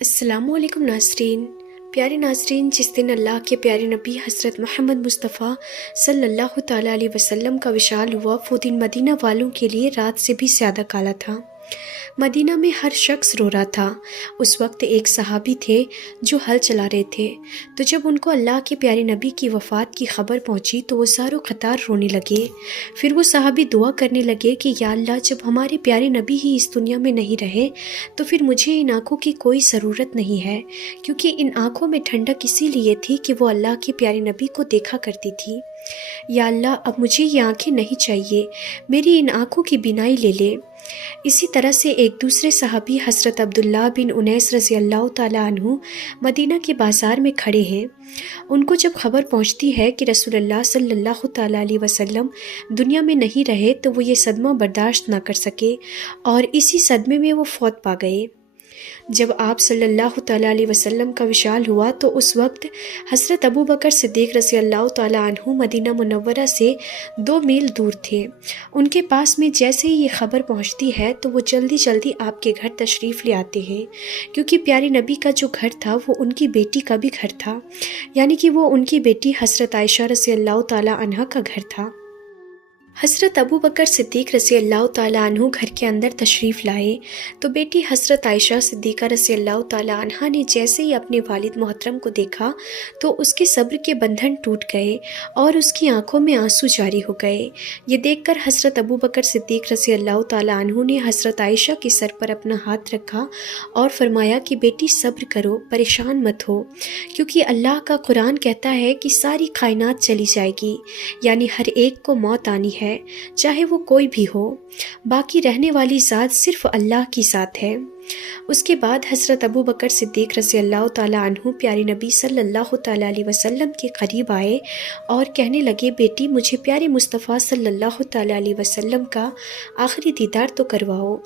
السلام علیکم ناظرین۔ پیارے ناظرین، جس دن اللہ کے پیارے نبی حضرت محمد مصطفیٰ صلی اللہ تعالیٰ علیہ وسلم کا وصال ہوا، وہ دن مدینہ والوں کے لیے رات سے بھی زیادہ کالا تھا۔ مدینہ میں ہر شخص رو رہا تھا۔ اس وقت ایک صحابی تھے جو ہل چلا رہے تھے، تو جب ان کو اللہ کے پیارے نبی کی وفات کی خبر پہنچی تو وہ زاروں قطار رونے لگے۔ پھر وہ صحابی دعا کرنے لگے کہ یا اللہ، جب ہمارے پیارے نبی ہی اس دنیا میں نہیں رہے تو پھر مجھے ان آنکھوں کی کوئی ضرورت نہیں ہے، کیونکہ ان آنکھوں میں ٹھنڈک اسی لیے تھی کہ وہ اللہ کے پیارے نبی کو دیکھا کرتی تھی۔ یا اللہ، اب مجھے یہ آنکھیں نہیں چاہیے، میری ان آنکھوں کی بینائی لے لے۔ اسی طرح سے ایک دوسرے صحابی حضرت عبداللہ بن انیس رضی اللہ تعالیٰ عنہ مدینہ کے بازار میں کھڑے ہیں۔ ان کو جب خبر پہنچتی ہے کہ رسول اللہ صلی اللہ تعالیٰ علیہ وسلم دنیا میں نہیں رہے تو وہ یہ صدمہ برداشت نہ کر سکے اور اسی صدمے میں وہ فوت پا گئے۔ جب آپ صلی اللہ تعالیٰ علیہ وسلم کا وصال ہوا تو اس وقت حضرت ابو بکر صدیق رضی اللہ تعالیٰ عنہ مدینہ منورہ سے 2 میل دور تھے۔ ان کے پاس میں جیسے ہی یہ خبر پہنچتی ہے تو وہ جلدی جلدی آپ کے گھر تشریف لے آتے ہیں، کیونکہ پیارے نبی کا جو گھر تھا وہ ان کی بیٹی کا بھی گھر تھا، یعنی کہ وہ ان کی بیٹی حضرت عائشہ رضی اللہ تعالیٰ عنہ کا گھر تھا۔ حضرت ابو بکر صدیق رضی اللہ تعالیٰ عنہ گھر کے اندر تشریف لائے تو بیٹی حضرت عائشہ صدیقہ رضی اللہ تعالیٰ عنہ نے جیسے ہی اپنے والد محترم کو دیکھا تو اس کے صبر کے بندھن ٹوٹ گئے اور اس کی آنکھوں میں آنسو جاری ہو گئے۔ یہ دیکھ کر حضرت ابو بکر صدیق رضی اللہ تعالیٰ عنہ نے حضرت عائشہ کے سر پر اپنا ہاتھ رکھا اور فرمایا کہ بیٹی صبر کرو، پریشان مت ہو، کیونکہ اللہ کا قرآن کہتا ہے کہ ساری کائنات چلی جائے گی، یعنی ہر ایک کو موت آنی ہے، چاہے وہ کوئی بھی ہو، باقی رہنے والی ذات صرف اللہ کی ذات ہے۔ اس کے بعد حضرت ابو بکر صدیق رضی اللہ تعالیٰ عنہ پیارے نبی صلی اللہ تعالیٰ علیہ وسلم کے قریب آئے اور کہنے لگے، بیٹی مجھے پیارے مصطفیٰ صلی اللہ تعالیٰ علیہ وسلم کا آخری دیدار تو کرواؤ۔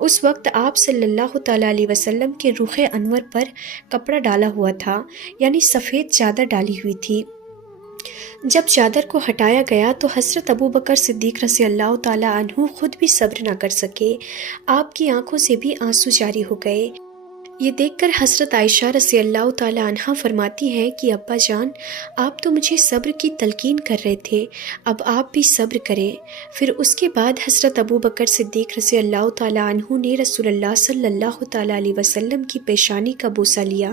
اس وقت آپ صلی اللہ تعالیٰ علیہ وسلم کے رخ انور پر کپڑا ڈالا ہوا تھا، یعنی سفید چادر ڈالی ہوئی تھی۔ جب چادر کو ہٹایا گیا تو حضرت ابو بکر صدیق رضی اللہ تعالیٰ عنہ خود بھی صبر نہ کر سکے، آپ کی آنکھوں سے بھی آنسو جاری ہو گئے۔ یہ دیکھ کر حضرت عائشہ رضی اللہ تعالیٰ عنہ فرماتی ہیں کہ ابا جان، آپ تو مجھے صبر کی تلقین کر رہے تھے، اب آپ بھی صبر کریں۔ پھر اس کے بعد حضرت ابو بکر صدیق رضی اللہ تعالیٰ عنہ نے رسول اللہ صلی اللہ تعالیٰ علیہ وسلم کی پیشانی کا بوسہ لیا۔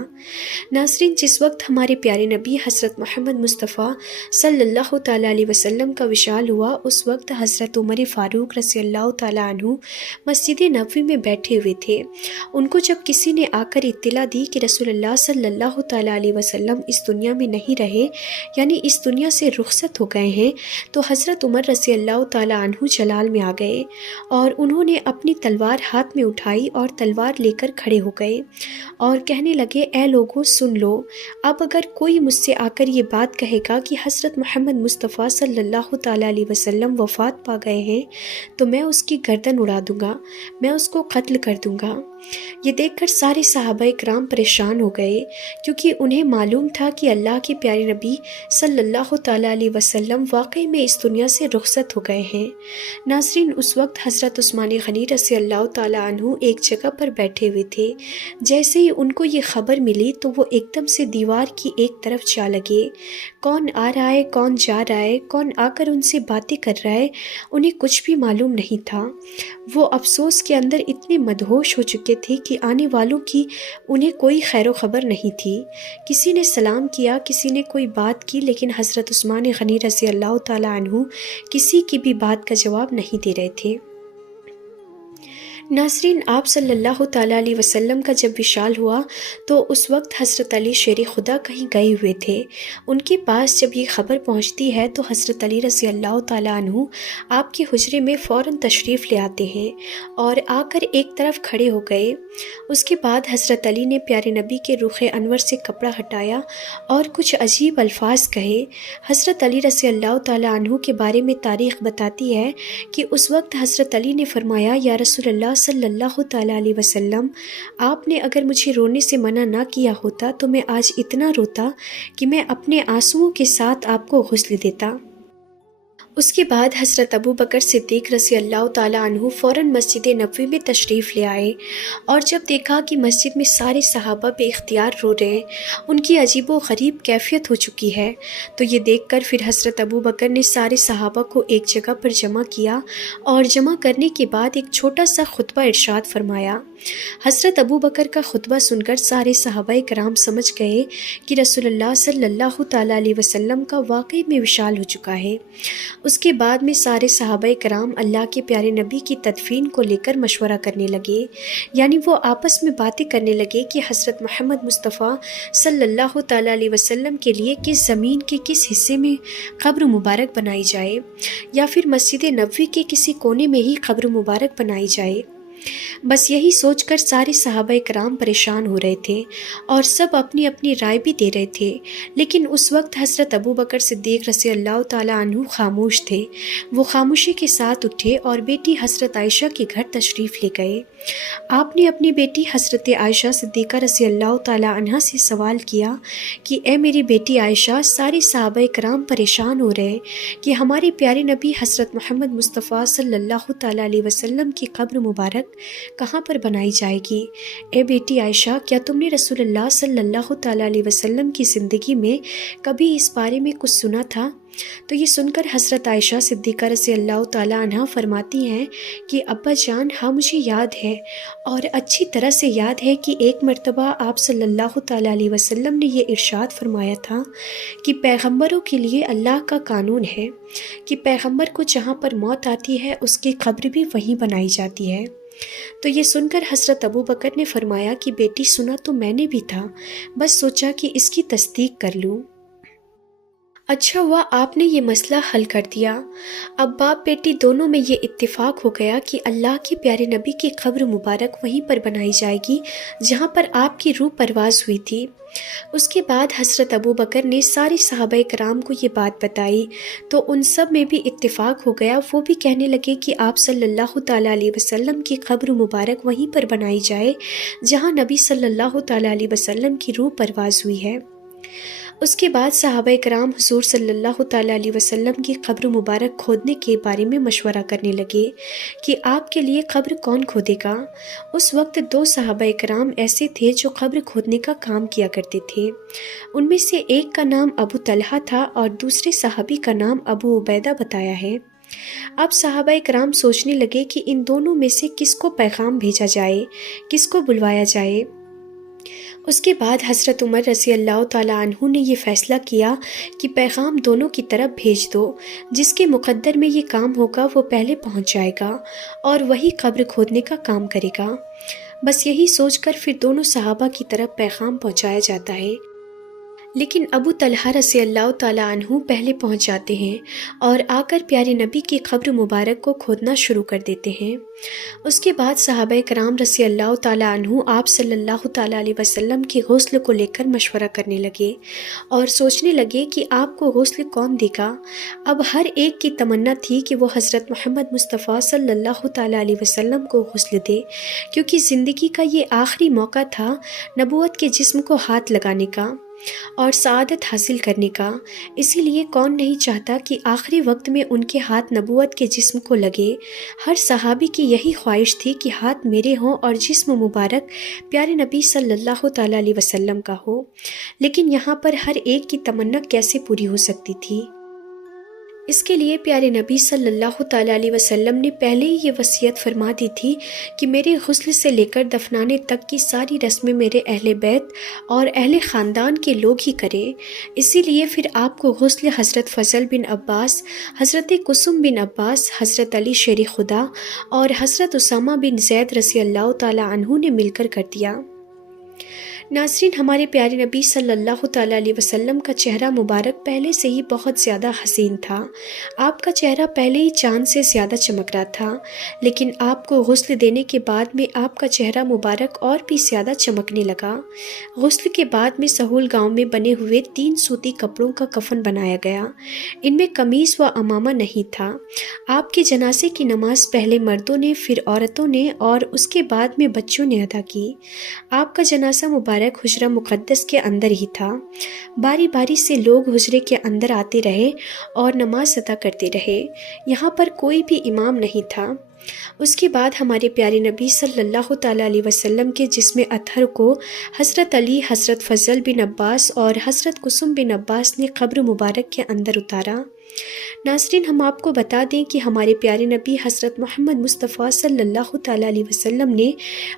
ناظرین، جس وقت ہمارے پیارے نبی حضرت محمد مصطفیٰ صلی اللہ تعالیٰ علیہ وسلم کا وصال ہوا، اس وقت حضرت عمر فاروق رضی اللہ تعالیٰ عنہ مسجد نبوی میں بیٹھے ہوئے تھے۔ ان کو جب کسی نے آ کر اطلاع دی کہ رسول اللہ صلی اللہ تعالیٰ علیہ وسلم اس دنیا میں نہیں رہے، یعنی اس دنیا سے رخصت ہو گئے ہیں، تو حضرت عمر رضی اللہ تعالیٰ عنہ جلال میں آ گئے اور انہوں نے اپنی تلوار ہاتھ میں اٹھائی اور تلوار لے کر کھڑے ہو گئے اور کہنے لگے، اے لوگوں سن لو، اب اگر کوئی مجھ سے آ کر یہ بات کہے گا کہ حضرت محمد مصطفیٰ صلی اللہ تعالیٰ علیہ وسلم وفات پا گئے ہیں تو میں اس کی گردن اڑا دوں گا، میں اس کو قتل کر دوں گا۔ یہ دیکھ کر سارے صحابہ کرام پریشان ہو گئے، کیونکہ انہیں معلوم تھا کہ اللہ کے پیارے نبی صلی اللہ تعالیٰ علیہ وسلم واقعی میں اس دنیا سے رخصت ہو گئے ہیں۔ ناظرین، اس وقت حضرت عثمان غنی رضی اللہ تعالیٰ عنہ ایک جگہ پر بیٹھے ہوئے تھے۔ جیسے ہی ان کو یہ خبر ملی تو وہ ایک دم سے دیوار کی ایک طرف جا لگے۔ کون آ رہا ہے، کون جا رہا ہے، کون آ کر ان سے باتیں کر رہا ہے، انہیں کچھ بھی معلوم نہیں تھا۔ وہ افسوس کے اندر اتنے مدہوش ہو چکے تھے کہ آنے والوں کی انہیں کوئی خیر و خبر نہیں تھی۔ کسی نے سلام کیا، کسی نے کوئی بات کی، لیکن حضرت عثمان غنی رضی اللہ تعالیٰ عنہ کسی کی بھی بات کا جواب نہیں دے رہے تھے۔ ناظرین، آپ صلی اللہ تعالیٰ علیہ وسلم کا جب وصال ہوا تو اس وقت حضرت علی شیر خدا کہیں گئے ہوئے تھے۔ ان کے پاس جب یہ خبر پہنچتی ہے تو حضرت علی رضی اللہ تعالیٰ عنہ آپ کے حجرے میں فوراً تشریف لے آتے ہیں اور آ کر ایک طرف کھڑے ہو گئے۔ اس کے بعد حضرت علی نے پیارے نبی کے رخ انور سے کپڑا ہٹایا اور کچھ عجیب الفاظ کہے۔ حضرت علی رضی اللہ تعالیٰ عنہ کے بارے میں تاریخ بتاتی ہے کہ اس وقت حضرت علی نے فرمایا، یا رسول اللہ صلی اللہ تعالیٰ علیہ وسلم، آپ نے اگر مجھے رونے سے منع نہ کیا ہوتا تو میں آج اتنا روتا کہ میں اپنے آنسوؤں کے ساتھ آپ کو غسل دیتا۔ اس کے بعد حضرت ابو بکر صدیق رضی اللہ تعالیٰ عنہ فوراً مسجد نبوی میں تشریف لے آئے، اور جب دیکھا کہ مسجد میں سارے صحابہ بے اختیار رو رہے ہیں، ان کی عجیب و غریب کیفیت ہو چکی ہے، تو یہ دیکھ کر پھر حضرت ابو بکر نے سارے صحابہ کو ایک جگہ پر جمع کیا، اور جمع کرنے کے بعد ایک چھوٹا سا خطبہ ارشاد فرمایا۔ حضرت ابو بکر کا خطبہ سن کر سارے صحابہ کرام سمجھ گئے کہ رسول اللہ صلی اللہ تعالیٰ علیہ وسلم کا واقعی میں وصال ہو چکا ہے۔ اس کے بعد میں سارے صحابہ کرام اللہ کے پیارے نبی کی تدفین کو لے کر مشورہ کرنے لگے، یعنی وہ آپس میں باتیں کرنے لگے کہ حضرت محمد مصطفیٰ صلی اللہ تعالیٰ علیہ وسلم کے لیے کس زمین کے کس حصے میں قبر مبارک بنائی جائے، یا پھر مسجد نبوی کے کسی کونے میں ہی قبر مبارک بنائی جائے۔ بس یہی سوچ کر سارے صحابہ کرام پریشان ہو رہے تھے، اور سب اپنی اپنی رائے بھی دے رہے تھے، لیکن اس وقت حضرت ابو بکر صدیق رضی اللہ تعالیٰ عنہ خاموش تھے۔ وہ خاموشی کے ساتھ اٹھے اور بیٹی حضرت عائشہ کے گھر تشریف لے گئے۔ آپ نے اپنی بیٹی حضرت عائشہ صدیقہ رضی اللہ تعالیٰ عنہا سے سوال کیا کہ اے میری بیٹی عائشہ، سارے صحابہ کرام پریشان ہو رہے کہ ہمارے پیارے نبی حضرت محمد مصطفیٰ صلی اللہ تعالیٰ علیہ وسلم کی قبر مبارک کہاں پر بنائی جائے گی؟ اے بیٹی عائشہ، کیا تم نے رسول اللہ صلی اللہ تعالیٰ علیہ وسلم کی زندگی میں کبھی اس بارے میں کچھ سنا تھا؟ تو یہ سن کر حضرت عائشہ صدیقہ رضی اللہ تعالیٰ عنہا فرماتی ہیں کہ ابا جان، ہاں مجھے یاد ہے، اور اچھی طرح سے یاد ہے کہ ایک مرتبہ آپ صلی اللہ تعالیٰ علیہ وسلم نے یہ ارشاد فرمایا تھا کہ پیغمبروں کے لیے اللہ کا قانون ہے کہ پیغمبر کو جہاں پر موت آتی ہے اس کی قبر بھی وہیں بنائی جاتی ہے۔ تو یہ سن کر حضرت ابو بکر نے فرمایا کہ بیٹی، سنا تو میں نے بھی تھا، بس سوچا کہ اس کی تصدیق کر لوں۔ اچھا ہوا آپ نے یہ مسئلہ حل کر دیا۔ اب باپ بیٹی دونوں میں یہ اتفاق ہو گیا کہ اللہ کے پیارے نبی کی قبر مبارک وہیں پر بنائی جائے گی جہاں پر آپ کی روح پرواز ہوئی تھی۔ اس کے بعد حضرت ابو بکر نے سارے صحابہ کرام کو یہ بات بتائی تو ان سب میں بھی اتفاق ہو گیا۔ وہ بھی کہنے لگے کہ آپ صلی اللہ تعالیٰ علیہ وسلم کی قبر مبارک وہیں پر بنائی جائے جہاں نبی صلی اللہ تعالیٰ علیہ وسلم کی روح پرواز ہوئی ہے۔ اس کے بعد صحابہ کرام حضور صلی اللہ تعالیٰ علیہ وسلم کی قبر مبارک کھودنے کے بارے میں مشورہ کرنے لگے کہ آپ کے لیے قبر کون کھودے گا۔ اس وقت دو صحابہ کرام ایسے تھے جو قبر کھودنے کا کام کیا کرتے تھے۔ ان میں سے ایک کا نام ابو طلحہ تھا اور دوسرے صحابی کا نام ابو عبیدہ بتایا ہے۔ اب صحابہ کرام سوچنے لگے کہ ان دونوں میں سے کس کو پیغام بھیجا جائے، کس کو بلوایا جائے۔ اس کے بعد حضرت عمر رضی اللہ تعالیٰ عنہ نے یہ فیصلہ کیا کہ پیغام دونوں کی طرف بھیج دو، جس کے مقدر میں یہ کام ہوگا وہ پہلے پہنچ جائے گا اور وہی قبر کھودنے کا کام کرے گا۔ بس یہی سوچ کر پھر دونوں صحابہ کی طرف پیغام پہنچایا جاتا ہے، لیکن ابو طلحہ رضی اللہ تعالیٰ عنہ پہلے پہنچ جاتے ہیں اور آ کر پیارے نبی کی قبر مبارک کو کھودنا شروع کر دیتے ہیں۔ اس کے بعد صحابہ کرام رضی اللہ تعالیٰ عنہ آپ صلی اللہ تعالیٰ علیہ وسلم کی غسل کو لے کر مشورہ کرنے لگے اور سوچنے لگے کہ آپ کو غسل کون دے گا۔ اب ہر ایک کی تمنا تھی کہ وہ حضرت محمد مصطفیٰ صلی اللہ تعالیٰ علیہ وسلم کو غسل دے، کیونکہ زندگی کا یہ آخری موقع تھا نبوت کے جسم کو ہاتھ لگانے کا اور سعادت حاصل کرنے کا۔ اسی لیے کون نہیں چاہتا کہ آخری وقت میں ان کے ہاتھ نبوت کے جسم کو لگے۔ ہر صحابی کی یہی خواہش تھی کہ ہاتھ میرے ہوں اور جسم مبارک پیارے نبی صلی اللہ تعالیٰ علیہ وسلم کا ہو، لیکن یہاں پر ہر ایک کی تمنا کیسے پوری ہو سکتی تھی؟ اس کے لیے پیارے نبی صلی اللہ تعالیٰ علیہ وسلم نے پہلے ہی یہ وصیت فرما دی تھی کہ میرے غسل سے لے کر دفنانے تک کی ساری رسمیں میرے اہل بیت اور اہل خاندان کے لوگ ہی کریں۔ اسی لیے پھر آپ کو غسل حضرت فضل بن عباس، حضرت قسم بن عباس، حضرت علی شیر خدا اور حضرت اسامہ بن زید رضی اللہ تعالیٰ عنہ نے مل کر دیا۔ ناظرین، ہمارے پیارے نبی صلی اللہ تعالیٰ علیہ وسلم کا چہرہ مبارک پہلے سے ہی بہت زیادہ حسین تھا۔ آپ کا چہرہ پہلے ہی چاند سے زیادہ چمک رہا تھا، لیکن آپ کو غسل دینے کے بعد میں آپ کا چہرہ مبارک اور بھی زیادہ چمکنے لگا۔ غسل کے بعد میں سہول گاؤں میں بنے ہوئے 3 سوتی کپڑوں کا کفن بنایا گیا۔ ان میں قمیص و عمامہ نہیں تھا۔ آپ کے جنازے کی نماز پہلے مردوں نے، پھر عورتوں نے اور اس کے بعد میں بچوں نے ادا کی۔ آپ کا جنازہ جنازہ مبارک حجرہ مقدس کے اندر ہی تھا۔ باری باری سے لوگ حجرے کے اندر آتے رہے اور نماز ادا کرتے رہے۔ یہاں پر کوئی بھی امام نہیں تھا۔ اس کے بعد ہمارے پیارے نبی صلی اللہ تعالیٰ علیہ وسلم کے جسم اطہر کو حضرت علی، حضرت فضل بن عباس اور حضرت قسم بن عباس نے قبر مبارک کے اندر اتارا۔ ناظرین، ہم آپ کو بتا دیں کہ ہمارے پیارے نبی حضرت محمد مصطفیٰ صلی اللہ تعالیٰ علیہ وسلم نے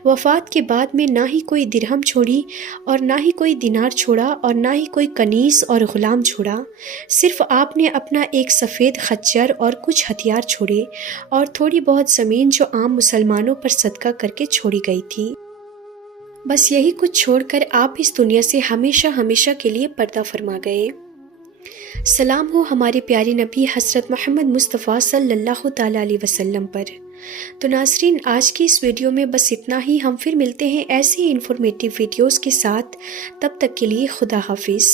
وفات کے بعد میں نہ ہی کوئی درہم چھوڑی اور نہ ہی کوئی دینار چھوڑا اور نہ ہی کوئی کنیز اور غلام چھوڑا۔ صرف آپ نے اپنا ایک سفید خچر اور کچھ ہتھیار چھوڑے اور تھوڑی بہت زمین جو عام مسلمانوں پر صدقہ کر کے چھوڑی گئی تھی۔ بس یہی کچھ چھوڑ کر آپ اس دنیا سے ہمیشہ ہمیشہ کے لیے پردہ فرما گئے۔ سلام ہو ہمارے پیارے نبی حضرت محمد مصطفیٰ صلی اللہ تعالیٰ علیہ وسلم پر۔ تو ناظرین، آج کی اس ویڈیو میں بس اتنا ہی۔ ہم پھر ملتے ہیں ایسی انفارمیٹیو ویڈیوز کے ساتھ۔ تب تک کے لیے خدا حافظ۔